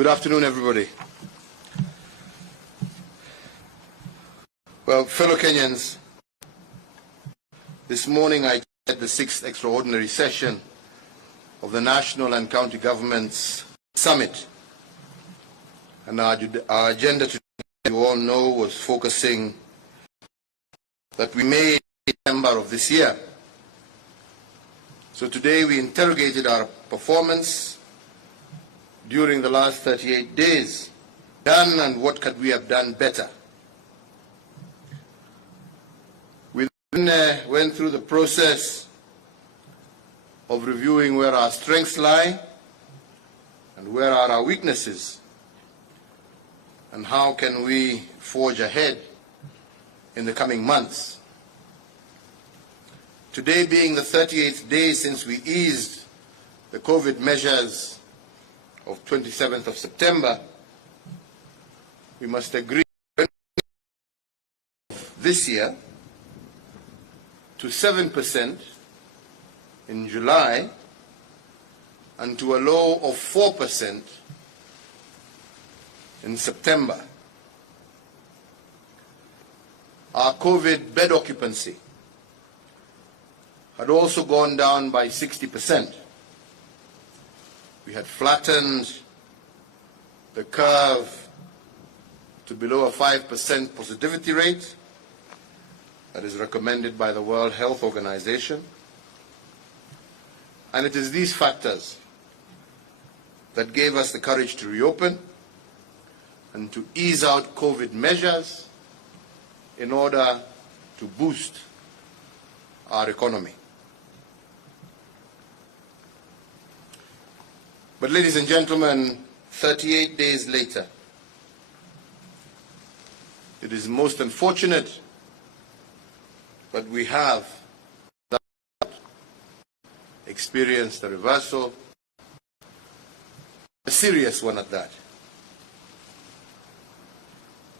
Good afternoon, everybody. Well, fellow Kenyans, this morning I chaired the 6th extraordinary session of the National and County Governments Summit. And our agenda today, you all know, was focusing that we made December of this year. So today we interrogated our performance during the last 38 days, done and what could we have done better. We then went through the process of reviewing where our strengths lie and where are our weaknesses, and how can we forge ahead in the coming months. Today being the 38th day since we eased the COVID measures of 27th of September, we must agree this year to 7% in July and to a low of 4% in September. Our COVID bed occupancy had also gone down by 60%. We had flattened the curve to below a 5% positivity rate that is recommended by the World Health Organization. And it is these factors that gave us the courage to reopen and to ease out COVID measures in order to boost our economy. But ladies and gentlemen, 38 days later, it is most unfortunate, but we have experienced a reversal, a serious one at that.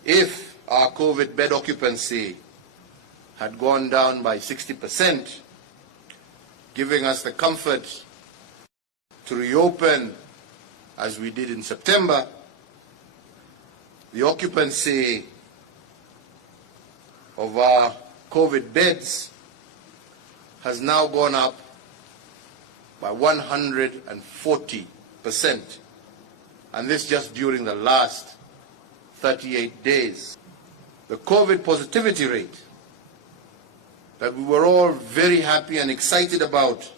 If our COVID bed occupancy had gone down by 60%, giving us the comfort to reopen as we did in September, the occupancy of our COVID beds has now gone up by 140%, and this just during the last 38 days. The COVID positivity rate that we were all very happy and excited about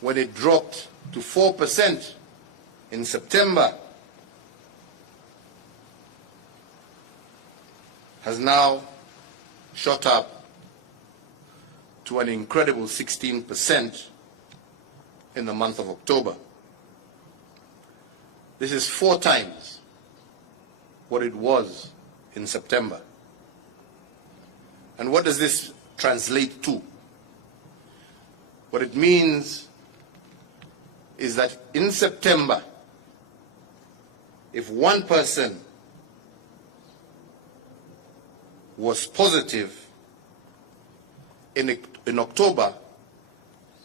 when it dropped to 4% in September has now shot up to an incredible 16% in the month of October. This is 4 times what it was in September. And what does this translate to? What it means is that in September, if one person was positive, in October,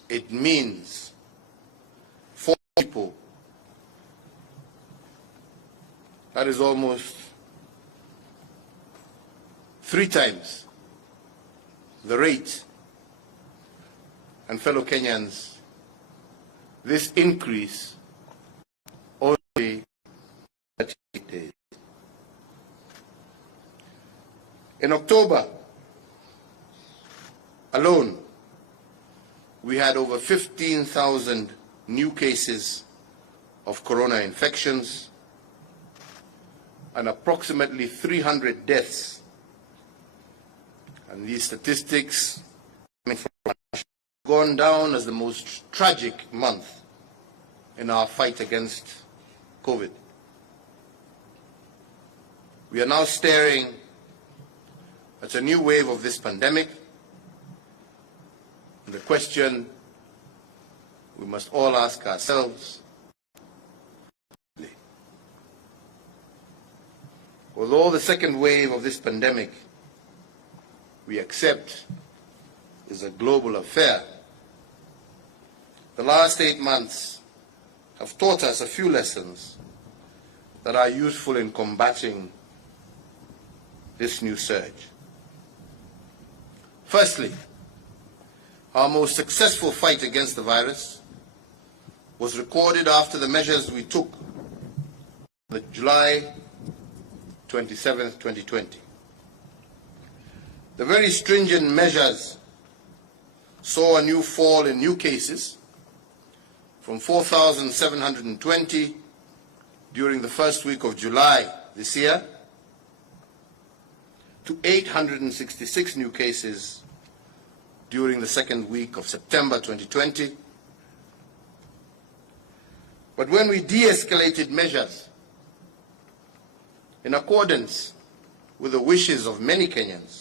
it means 4 people. That is almost 3 times the rate. And fellow Kenyans, this increase only 38 days. In October alone, we had over 15,000 new cases of corona infections and approximately 300 deaths. And these statistics have gone down as the most tragic month in our fight against COVID. We are now staring at a new wave of this pandemic. And the question we must all ask ourselves, although the second wave of this pandemic we accept is a global affair, the last 8 months have taught us a few lessons that are useful in combating this new surge. Firstly, our most successful fight against the virus was recorded after the measures we took on July 27, 2020. The very stringent measures saw a new fall in new cases from 4,720 during the first week of July this year to 866 new cases during the second week of September 2020. But when we de-escalated measures in accordance with the wishes of many Kenyans,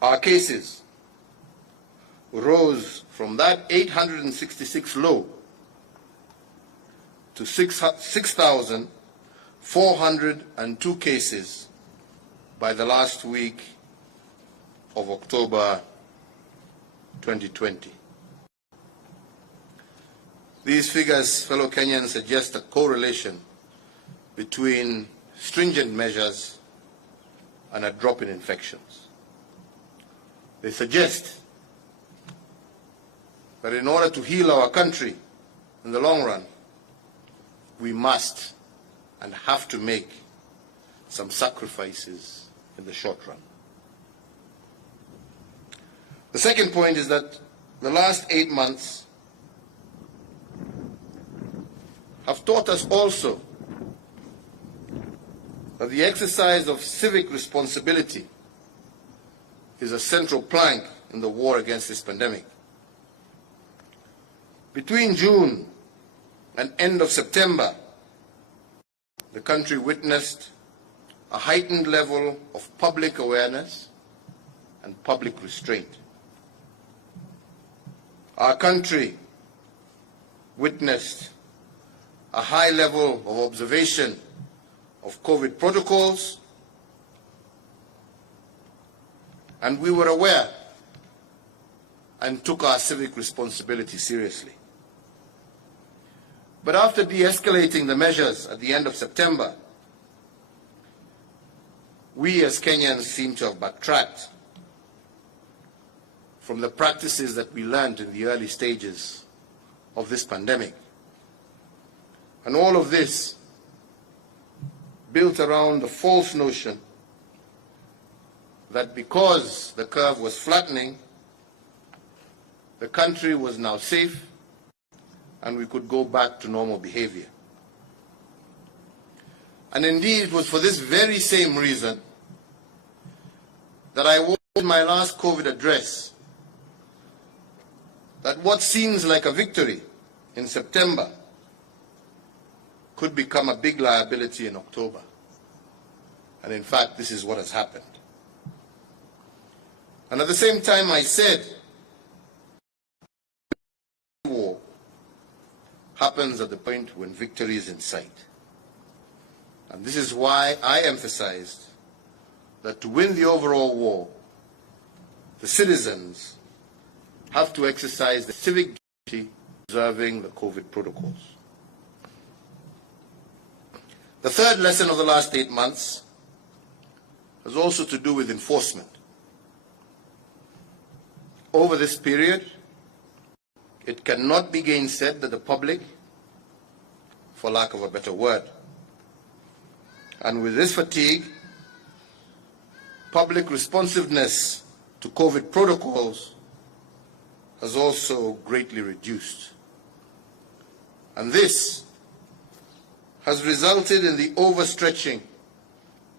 our cases rose from that 866 low to 6,402 cases by the last week of October 2020. These figures, fellow Kenyans, suggest a correlation between stringent measures and a drop in infections. They suggest that in order to heal our country in the long run, we must and have to make some sacrifices in the short run. The second point is that the last 8 months have taught us also that the exercise of civic responsibility is a central plank in the war against this pandemic. Between June and end of September, the country witnessed a heightened level of public awareness and public restraint. Our country witnessed a high level of observation of COVID protocols, and we were aware and took our civic responsibility seriously. But after de-escalating the measures at the end of September, we as Kenyans seem to have backtracked from the practices that we learned in the early stages of this pandemic. And all of this built around the false notion that because the curve was flattening, the country was now safe and we could go back to normal behavior. And indeed, it was for this very same reason that I warned in my last COVID address that what seems like a victory in September could become a big liability in October. And in fact, this is what has happened. And at the same time, I said, war happens at the point when victory is in sight. And this is why I emphasized that to win the overall war, the citizens have to exercise the civic duty of observing the COVID protocols. The third lesson of the last 8 months has also to do with enforcement. Over this period, it cannot be gainsaid that the public, for lack of a better word, and with this fatigue, public responsiveness to COVID protocols has also greatly reduced. And this has resulted in the overstretching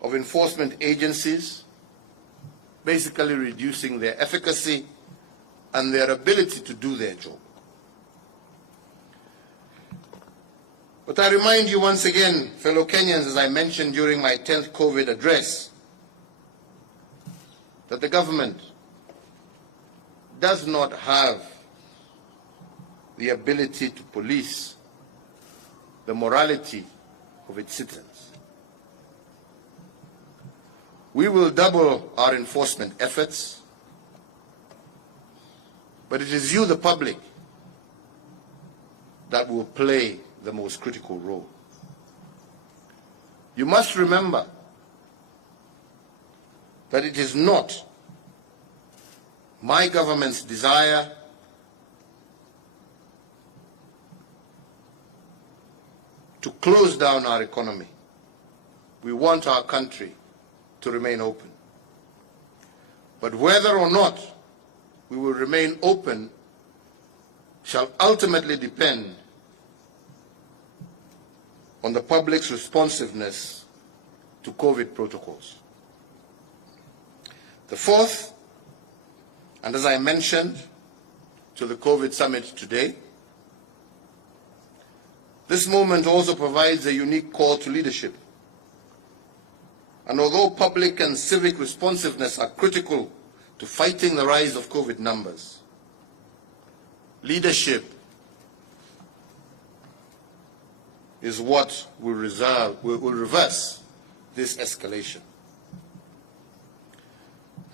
of enforcement agencies, basically reducing their efficacy and their ability to do their job. But I remind you once again, fellow Kenyans, as I mentioned during my 10th COVID address, that the government does not have the ability to police the morality of its citizens. We will double our enforcement efforts, but it is you, the public, that will play the most critical role. You must remember that it is not my government's desire to close down our economy. We want our country to remain open. But whether or not we will remain open shall ultimately depend on the public's responsiveness to COVID protocols. The fourth, and as I mentioned to the COVID summit today, this moment also provides a unique call to leadership. And although public and civic responsiveness are critical to fighting the rise of COVID numbers, leadership is what will reverse this escalation.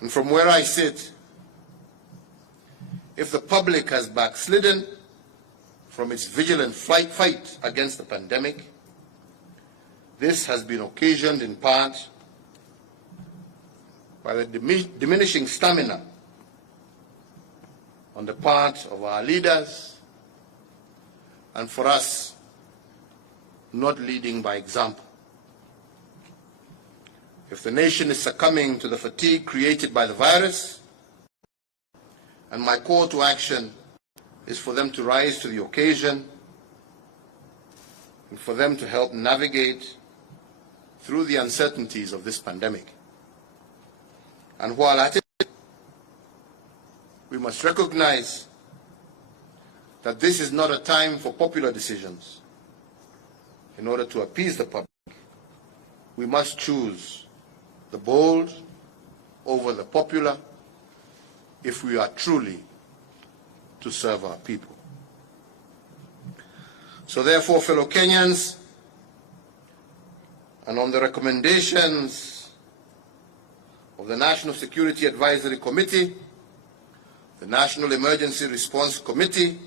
And from where I sit, if the public has backslidden from its vigilant fight against the pandemic, this has been occasioned in part by the diminishing stamina on the part of our leaders, and for us, not leading by example. If the nation is succumbing to the fatigue created by the virus, and my call to action is for them to rise to the occasion and for them to help navigate through the uncertainties of this pandemic. And while at it, we must recognize that this is not a time for popular decisions. In order to appease the public, we must choose the bold over the popular if we are truly to serve our people. So therefore, fellow Kenyans, and on the recommendations of the National Security Advisory Committee, the National Emergency Response Committee,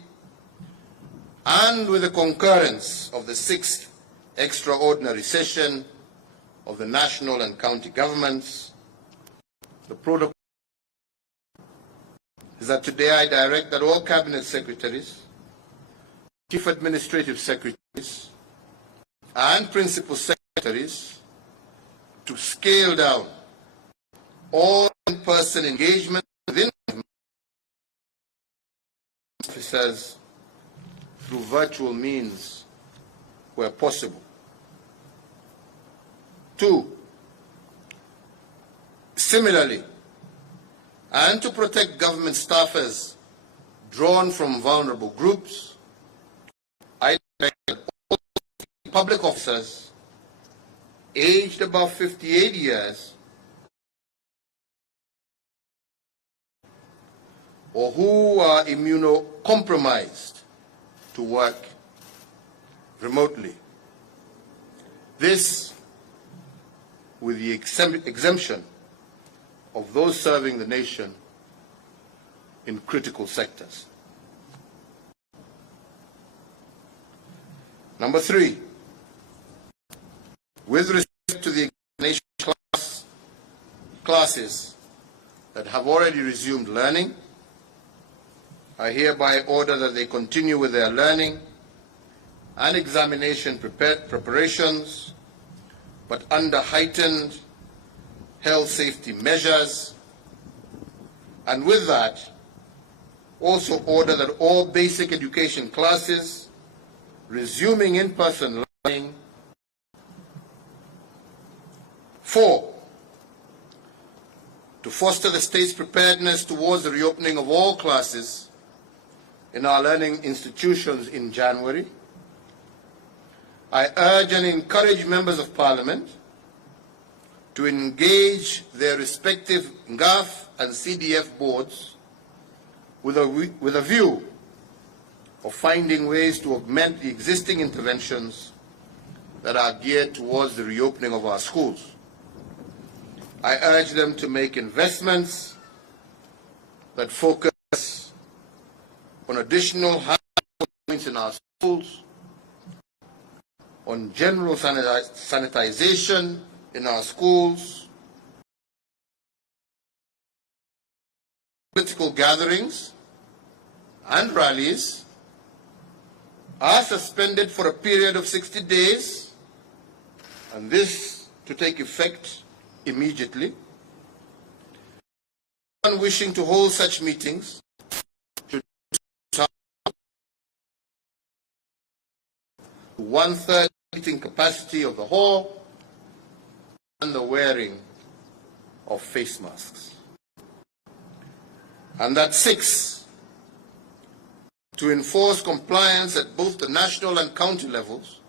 and with the concurrence of the 6th Extraordinary Session of the national and county governments, the protocol is that today I direct that all cabinet secretaries, chief administrative secretaries, and principal secretaries to scale down all in-person engagement within officers through virtual means where possible. 2, similarly, and to protect government staffers drawn from vulnerable groups, I direct that all public officers aged above 58 years or who are immunocompromised to work remotely. This with the exemption of those serving the nation in critical sectors. Number 3, with respect to the examination classes that have already resumed learning, I hereby order that they continue with their learning and examination preparations, but under heightened health safety measures, and with that, also order that all basic education classes resuming in-person learning. 4, to foster the state's preparedness towards the reopening of all classes in our learning institutions in January, I urge and encourage members of Parliament to engage their respective NGAF and CDF boards with a view of finding ways to augment the existing interventions that are geared towards the reopening of our schools. I urge them to make investments that focus on additional points in our schools, on general sanitization in our schools. Political gatherings and rallies are suspended for a period of 60 days, and this to take effect immediately. Anyone wishing to hold such meetings should one-third seating capacity of the hall and the wearing of face masks. And that 6, to enforce compliance at both the national and county levels,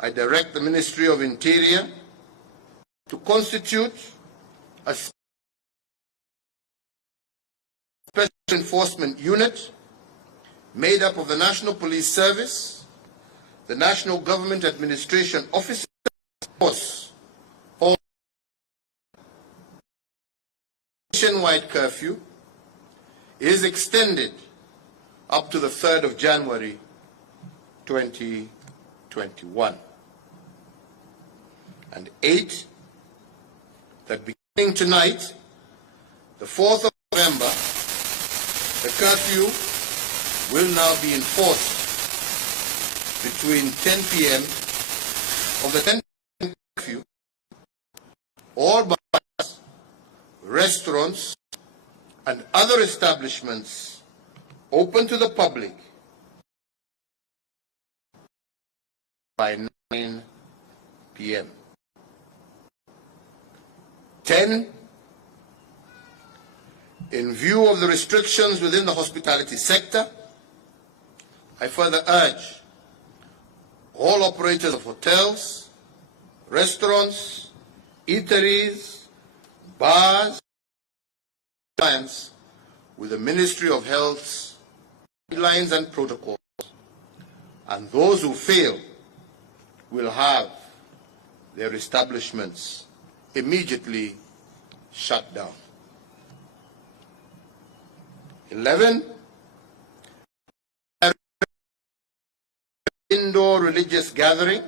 I direct the Ministry of Interior to constitute a special enforcement unit made up of the National Police Service, the National Government Administration Officers, or nationwide curfew is extended up to the 3rd of January 2021. And 8, that beginning tonight, the 4th of November, the curfew will now be enforced between 10 p.m. of the 10 p.m. curfew. All bars, restaurants, and other establishments open to the public by 9 p.m. 10. In view of the restrictions within the hospitality sector, I further urge all operators of hotels, restaurants, eateries, bars, compliance with the Ministry of Health's guidelines and protocols, and those who fail will have their establishments immediately shut down. 11. Indoor religious gathering,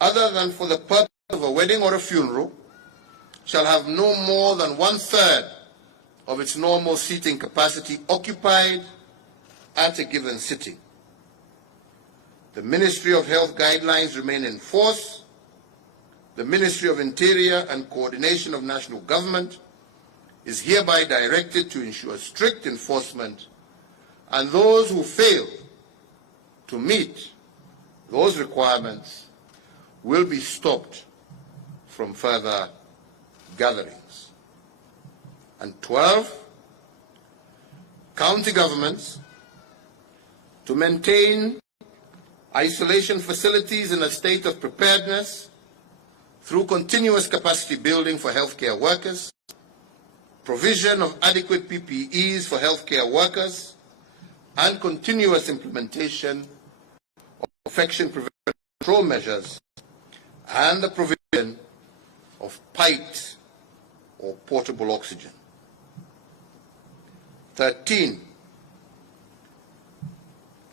other than for the purpose of a wedding or a funeral, shall have no more than 1/3 of its normal seating capacity occupied at a given sitting. The Ministry of Health guidelines remain in force. The Ministry of Interior and Coordination of National Government is hereby directed to ensure strict enforcement, and those who fail to meet those requirements will be stopped from further gatherings. And 12, county governments to maintain isolation facilities in a state of preparedness through continuous capacity building for healthcare workers, provision of adequate PPEs for healthcare workers, and continuous implementation of infection prevention control measures, and the provision of piped or portable oxygen. 13,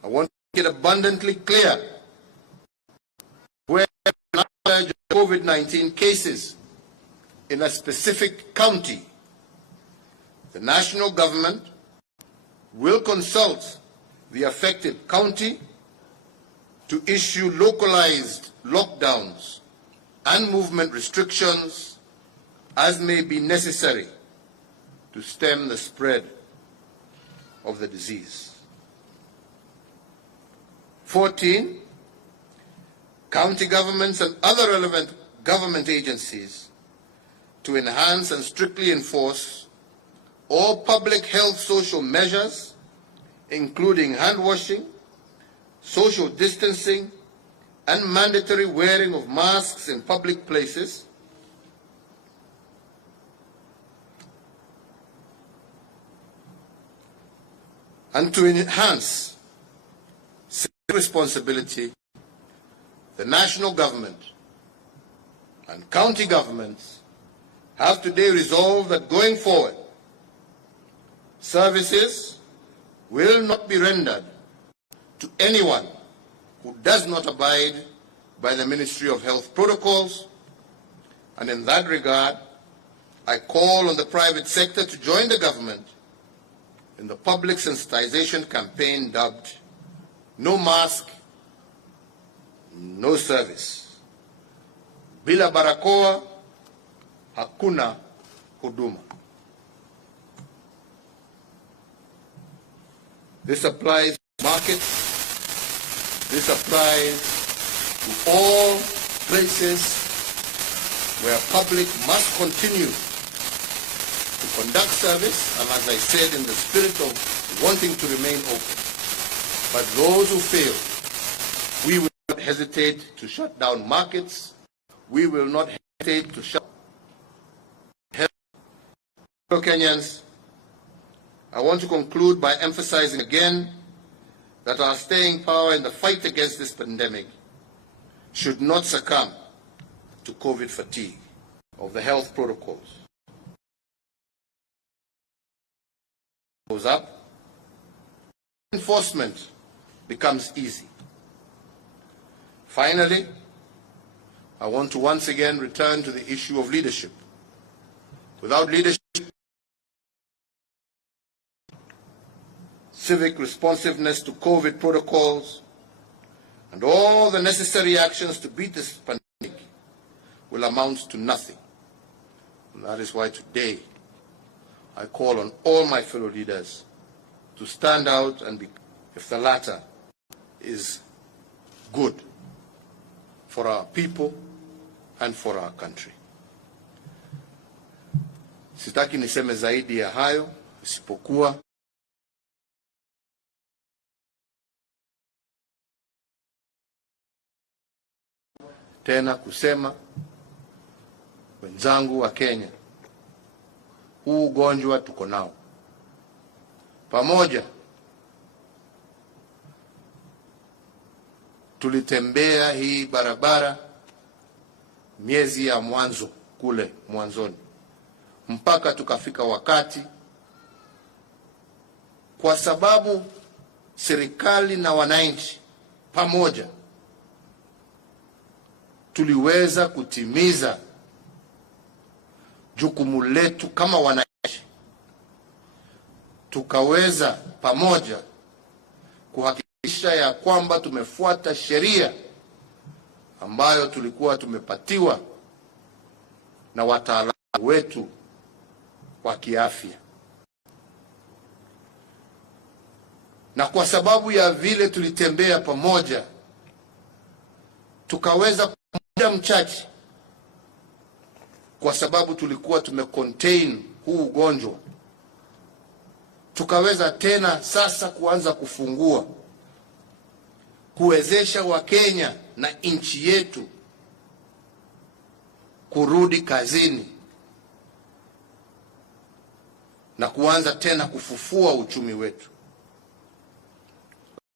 I want to make it abundantly clear, where COVID-19 cases in a specific county, the national government will consult the affected county to issue localized lockdowns and movement restrictions as may be necessary to stem the spread of the disease. 14, county governments and other relevant government agencies to enhance and strictly enforce all public health social measures, including hand washing, social distancing, and mandatory wearing of masks in public places, and to enhance civic responsibility, the national government and county governments I have today resolved that going forward, services will not be rendered to anyone who does not abide by the Ministry of Health protocols, and in that regard, I call on the private sector to join the government in the public sensitization campaign dubbed No Mask, No Service. Bila barakoa, hakuna huduma. This applies to markets. This applies to all places where public must continue to conduct service, and as I said, in the spirit of wanting to remain open. But those who fail, we will not hesitate to shut down markets. We will not hesitate to shut down. Fellow Kenyans, I want to conclude by emphasizing again that our staying power in the fight against this pandemic should not succumb to COVID fatigue of the health protocols. Goes up, enforcement becomes easy. Finally, I want to once again return to the issue of leadership. Without leadership, civic responsiveness to COVID protocols, and all the necessary actions to beat this pandemic will amount to nothing. And that is why today I call on all my fellow leaders to stand out and be, if the latter is good for our people and for our country. Sitaki niseme zaidi ya hayo, isipokuwa tena kusema, wenzangu wa Kenya, huu ugonjwa tuko nao. Pamoja tulitembea hii barabara miezi ya mwanzo kule mwanzoni, mpaka tukafika wakati, kwa sababu serikali na wananchi pamoja tuliweza kutimiza jukumu letu kama wananchi, tukaweza pamoja kuhakikisha ya kwamba tumefuata sheria ambayo tulikuwa tumepatiwa na wataalamu wetu wa kiafya. Na kwa sababu ya vile tulitembea pamoja, tukaweza muda mchache, kwa sababu tulikuwa tumecontain huu ugonjwa, tukaweza tena sasa kuanza kufungua, kuwezesha Wakenya na nchi yetu kurudi kazini na kuanza tena kufufua uchumi wetu.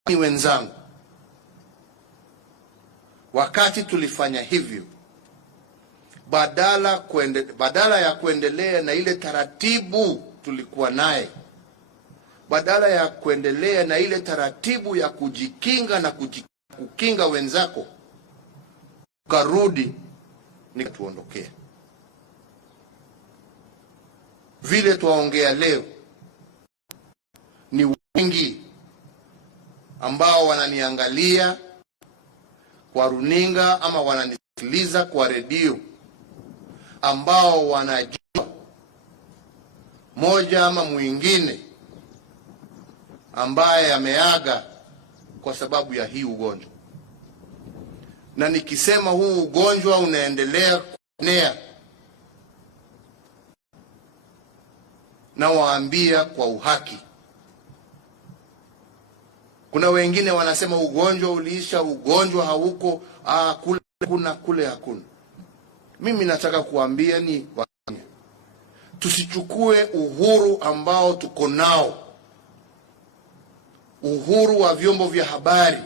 Ni wenzangu, wakati tulifanya hivyo, badala ya kuendelea na ile taratibu tulikuwa naye, badala ya kuendelea na ile taratibu ya kujikinga na kukinga wenzako, karudi ni tuondokea. Vile tuwaongea leo, ni wengi ambao wananiangalia kwa runinga ama wananisikiliza kwa redio, ambao wanajua moja ama mwingine ambaye ameaga kwa sababu ya hii ugonjwa. Na nikisema huu ugonjwa unaendelea kuenea, na waambia kwa uhaki, kuna wengine wanasema ugonjwa uliisha, ugonjwa hauko, kule hakuna. Mimi nataka kuambia ni Wakenya, tusichukue uhuru ambao tuko nao, uhuru wa vyombo vya habari,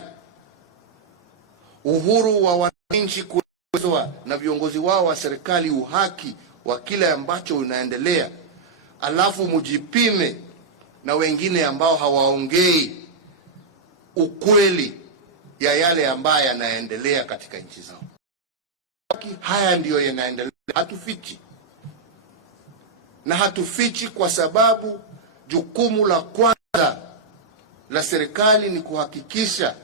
uhuru wa wananchi kuelezwa na viongozi wao wa serikali uhaki wa kile ambacho unaendelea, alafu mujipime na wengine ambao hawaongei ukweli ya yale ambayo yanaendelea katika nchi zao. Haya ndiyo yanaendelea, hatufichi. Na hatufichi kwa sababu jukumu la kwanza la serikali ni kuhakikisha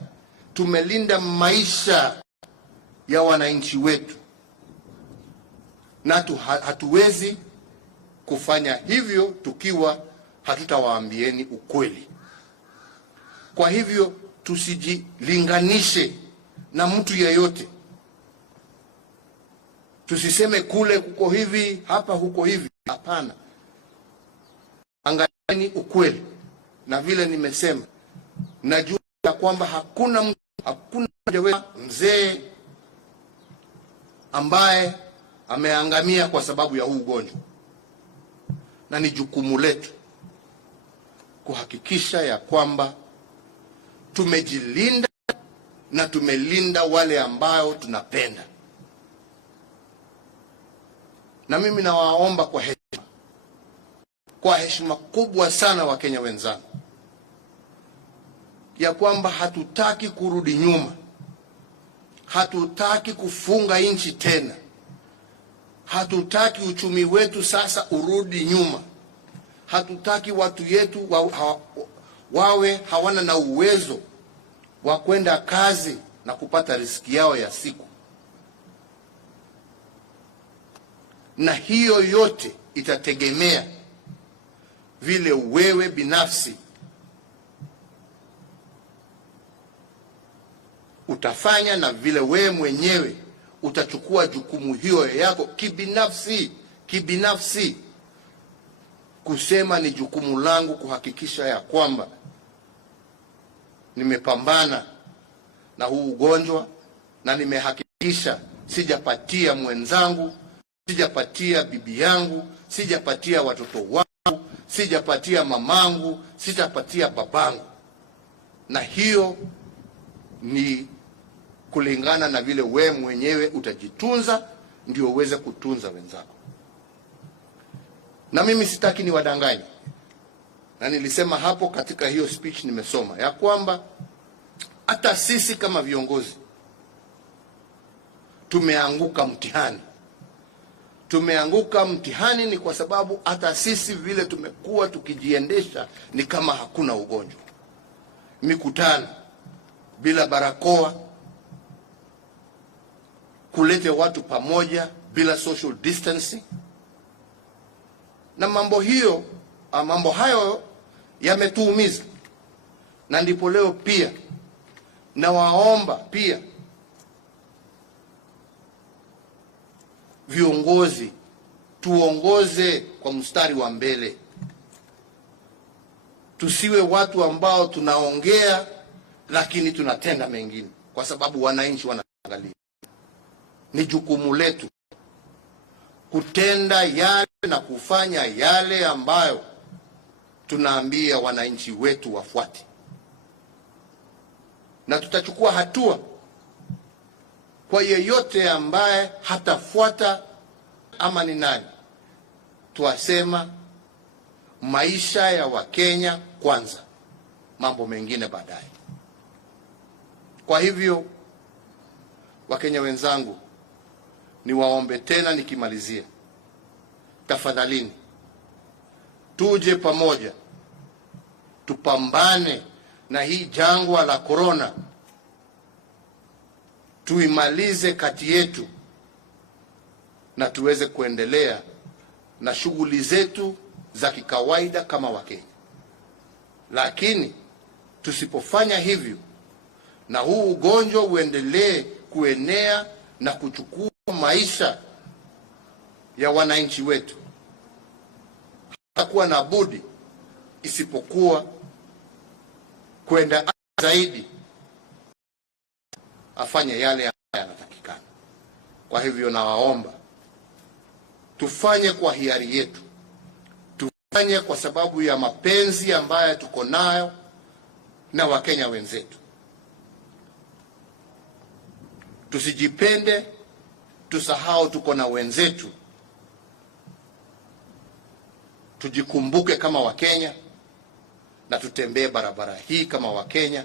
tumelinda maisha ya wananchi wetu, na hatuwezi kufanya hivyo tukiwa hatutawaambieni ukweli. Kwa hivyo tusijilinganishe na mtu yeyote, tusiseme kule kuko hivi, hapa huko hivi. Hapana, angalieni ukweli. Na vile nimesema, najua kwamba hakuna mzee ambaye ameangamia kwa sababu ya huu ugonjwa, na ni jukumu letu kuhakikisha ya kwamba tumejilinda na tumelinda wale ambao tunapenda. Na mimi nawaomba kwa heshima kubwa sana Wakenya wenzangu, ya kwamba hatutaki kurudi nyuma, hatutaki kufunga nchi tena, hatutaki uchumi wetu sasa urudi nyuma, hatutaki watu yetu wawe hawana na uwezo wa kwenda kazi na kupata riziki yao ya siku. Na hiyo yote itategemea vile wewe binafsi utafanya na vile wewe mwenyewe utachukua jukumu hiyo yako kibinafsi, kusema ni jukumu langu kuhakikisha ya kwamba nimepambana na huu ugonjwa, na nimehakikisha sijapatia mwenzangu, sijapatia bibi yangu, sijapatia watoto wangu, sijapatia mamangu, sijapatia babangu. Na hiyo ni kulingana na vile we mwenyewe utajitunza, ndio uweze kutunza wenzako. Na mimi sitaki ni wadanganye, na nilisema hapo katika hiyo speech nimesoma ya kwamba hata sisi kama viongozi tumeanguka mtihani. Tumeanguka mtihani ni kwa sababu hata sisi vile tumekuwa tukijiendesha ni kama hakuna ugonjwa. Mikutano bila barakoa, kulete watu pamoja bila social distancing, na mambo hayo yametuumiza. Na ndipo leo pia nawaomba pia viongozi tuongoze kwa mstari wa mbele. Tusiwe watu ambao tunaongea lakini tunatenda mengine, kwa sababu wananchi wanaangalia. Ni jukumu letu kutenda yale na kufanya yale ambayo tunaambia wananchi wetu wafuate, na tutachukua hatua kwa yeyote ambaye hatafuata. Ama ni nani? Tuwasema maisha ya Wakenya kwanza, mambo mengine baadaye. Kwa hivyo Wakenya wenzangu, niwaombe tena nikimalizia, tafadhalini tuje pamoja, tupambane na hii jangwa la korona, tuimalize kati yetu na tuweze kuendelea na shughuli zetu za kikawaida kama Wakenya. Lakini tusipofanya hivyo na huu ugonjwa uendelee kuenea na kuchukua maisha ya wananchi wetu, hatakuwa na budi isipokuwa kwenda zaidi, afanye yale yanatakikana. Kwa hivyo nawaomba tufanye kwa hiari yetu, tufanye kwa sababu ya mapenzi ambayo tuko nayo na Wakenya wenzetu. Tusijipende, tusahau tuko na wenzetu tujikumbuke kama Wakenya na tutembee barabara hii kama Wakenya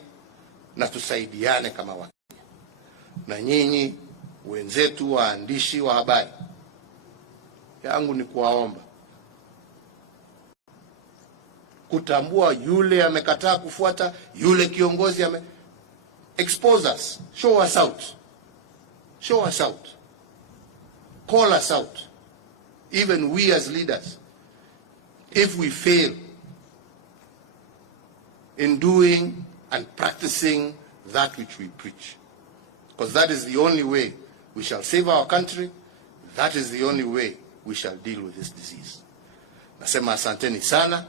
na tusaidiane kama Wakenya. Na nyinyi wenzetu waandishi wa habari, yangu ni kuwaomba kutambua yule amekataa kufuata, yule kiongozi expose us, show us out, show us out, call us out, even we as leaders, if we fail in doing and practicing that which we preach. Because that is the only way we shall save our country. That is the only way we shall deal with this disease. Nasema asanteni sana,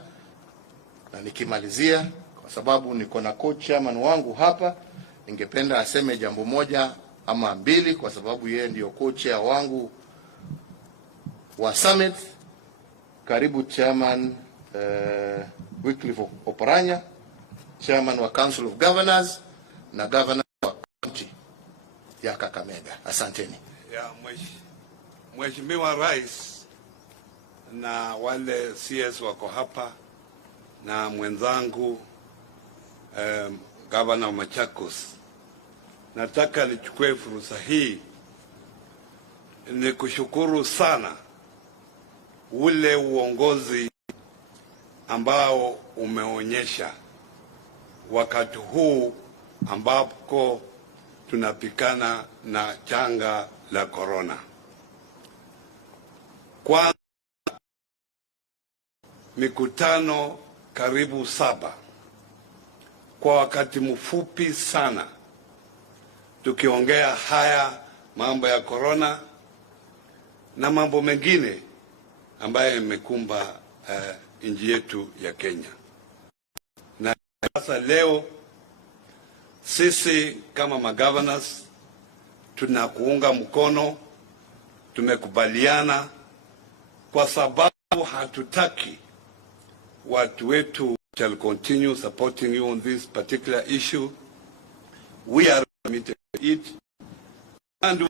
na nikimalizia, kwa sababu niko na co-chairman wangu hapa, ningependa aseme jambo moja ama mbili, kwa sababu yeye ndio co-chair wangu wa summit. Karibu chairman Wycliffe Oparanya, chairman wa Council of Governors na governor wa county ya Kakamega. Asanteni. Ya Mheshimiwa Rais na wale CS wako hapa na mwenzangu Governor wa Machakos, nataka nichukue fursa hii ni kushukuru sana ule uongozi ambao umeonyesha wakati huu ambapo tunapikana na janga la corona. Kwa mikutano karibu 7 kwa wakati mfupi sana, tukiongea haya mambo ya corona na mambo mengine ambayo imekumba nchi yetu ya Kenya. Na sasa leo sisi kama magovernors tunakuunga mkono, tumekubaliana, kwa sababu hatutaki watu wetu shall continue supporting you on this particular issue. We are committed to it, and